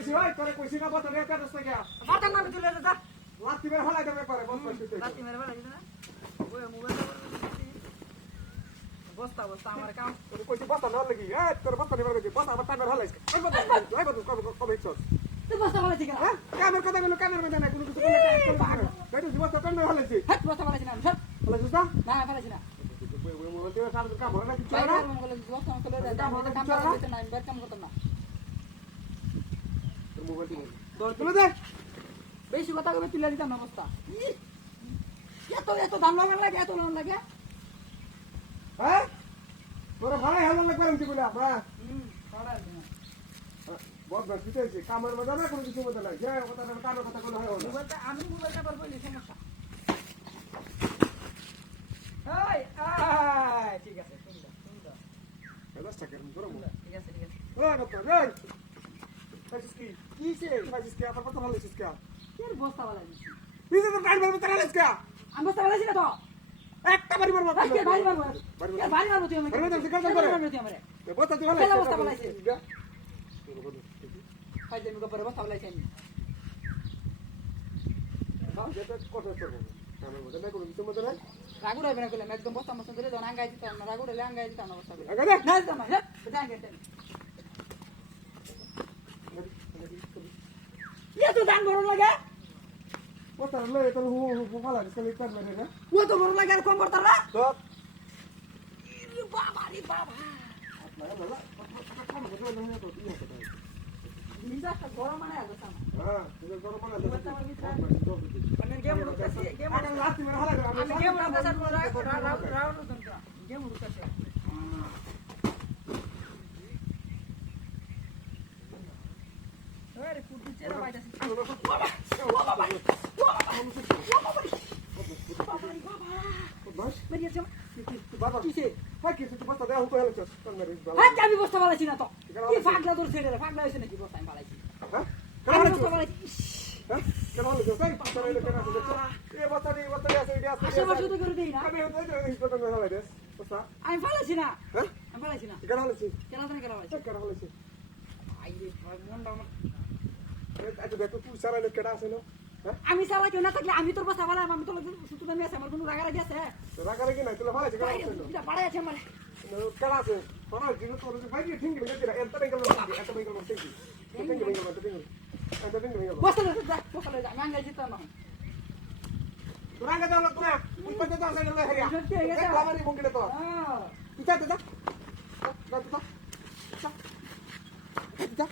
কইছি ভাই তোরে কইছি না বত রে কাটছ না গিয়া মাথা না তুলে যা লাত্তি মেরে হলাই দেবে পারে বস কইছি লাত্তি মেরে ফেলা দিনা ওই মোবাইল বস্তা বস্তা আমার কাম তোরে কইছি বস্তা না লাগি তোর বস্তা নিবার কইছি বস্তা আবার টাইমার হলাইছ এই বত কবে ইচ্ছস তুই বস্তা বলা ঠিক হ্যাঁ ক্যামেরা কথা বলো ক্যামেরা মধ্যে না কোনো কিছু বলে কাজ করবি বস্তা টাইমার হলাইছি হাত বস্তা বলা না সব হলাইছিস না না ফেলাছি না মোবাইল দিয়ে কাম কাম হলো না কিছু বাইরে না মোবাইল বস্তা চলে যায় কাম করতে না আমি বের কাম করতাম না তোর মোবাইল দিয়ে তোর তুলে দে বেশি কথা কবে তুলে দিতাম না বস্তা এত দাম লাগে এত দাম লাগে হ্যাঁ তোর ভাই হামলা না করেন তুই বলা হ্যাঁ বহুত বেশি হইছে কামের মধ্যে না কোনো কিছু মধ্যে না যে কথা কামের কথা কইলে হয় না আমি মোবাইলটা বলবো এই সমস্যা এই ঠিক আছে সুন্দর এবার স্টাকের মতো করব ঠিক আছে ও ডক্টর রে ফাইসিস কি কিছে ফাইসিস কি আপন কথা বলছিস কি কি বস্তা বলা দিছি তুই তো টাইমার মতো রাখিস কি আমি বস্তা বলাছি না তো একটা বাড়ি মারবো আজকে ভাই মারবো ভাই মারবো তুই আমাকে মারবো তুই কাজ করে মারবো তুই আমারে বস্তা তুই হলাই বস্তা বলাইছি ভাই আমি গোপরে বস্তা বলাইছি আমি হ্যাঁ যেটা কথা করব কামের মধ্যে না কোনো কিছু মধ্যে না রাগুড় হবে না বলে একদম বস্তা মস্তা ধরে দন আঙ্গাই দিতাম না রাগুড় হলে আঙ্গাই দিতাম না বস্তা বলে আগে দে না দিতাম না এটা আঙ্গাই দিতাম ये तो दान भरो लगे বস্তা লয়ে তোর হু ফালা দিছ কলি কাট মেরে না वो तो भरो लगे कौन करता ना তো ये बाबा रे बाबा निजा का गरम माने आगो सामा হ্যাঁ তুই গরম মানে अन्य गेम रुकছে गेम আগে লাস্ট মেরে হলাই अन्य गेम रुकছে राउंड रुकছে गेम रुकছে अरे कुटी चेहरा বাইতাছে বাবা কিসে হ্যাঁ কিছু তো বস্তা দেয়া হতো হেলেছ তোর মেরে হ্যাঁ আমি বস্তা বলাছি না তো কি ফাগলা তোর ছেড়ে ফাগলা হইছে নাকি বস্তা আমি বলাছি হ্যাঁ আমি বস্তা বলাছি হ্যাঁ কেন হলো তাই পাঁচটা মিনিট কেন আছে দেখছো এই বস্তা আছে এটা আছে আশেপাশে শুধু করে দেই না আমি হতে হিসেবে মেরে হলাই দেস বস্তা আমি বলাছি না হ্যাঁ আমি বলাছি না কেন হলো কেন জানি কেন বলাছি কেন হলো আই রে মনটা আমার আচ্ছা দেখো তুই সারা লোক কেডা আছে না হ্যাঁ আমি সারা কেউ না থাকলে আমি তোর বস্তা বলা আমি তো শুধু আমি আছে আমার কোনো রাগারাগি আছে তো রাগারে কি নাই তুই ভালো আছে কেন আছে এটা পাড়ায় আছে আমার কেন আছে কোন জিনিস তোর ভাই কি ঠিক গেল এটা এত বেঙ্গল এত বেঙ্গল ঠিক বস্তা দে বস্তা দে আমি আঙ্গাই জিতা না তোরা কে দাও তোরা তুই কত দাও সাইড লে হেরিয়া দেখ আমারই বঙ্গিলে তো হ্যাঁ তুই যা যা যা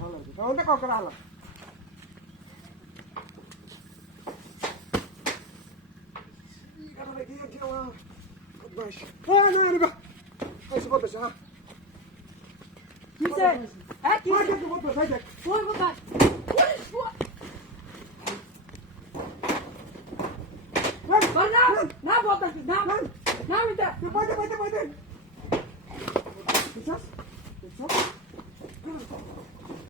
ভালো আছে তাহলে দেখো করা হলো কাটা গিয়ে গিয়ে বাস হ্যাঁ না রে বা এই সব বলছ হ্যাঁ কিসে হ্যাঁ কি কিসে কি বলছ ভাই দেখ কোন কথা না না বলতা কি না না মিটা তুই বাইতে বিশ্বাস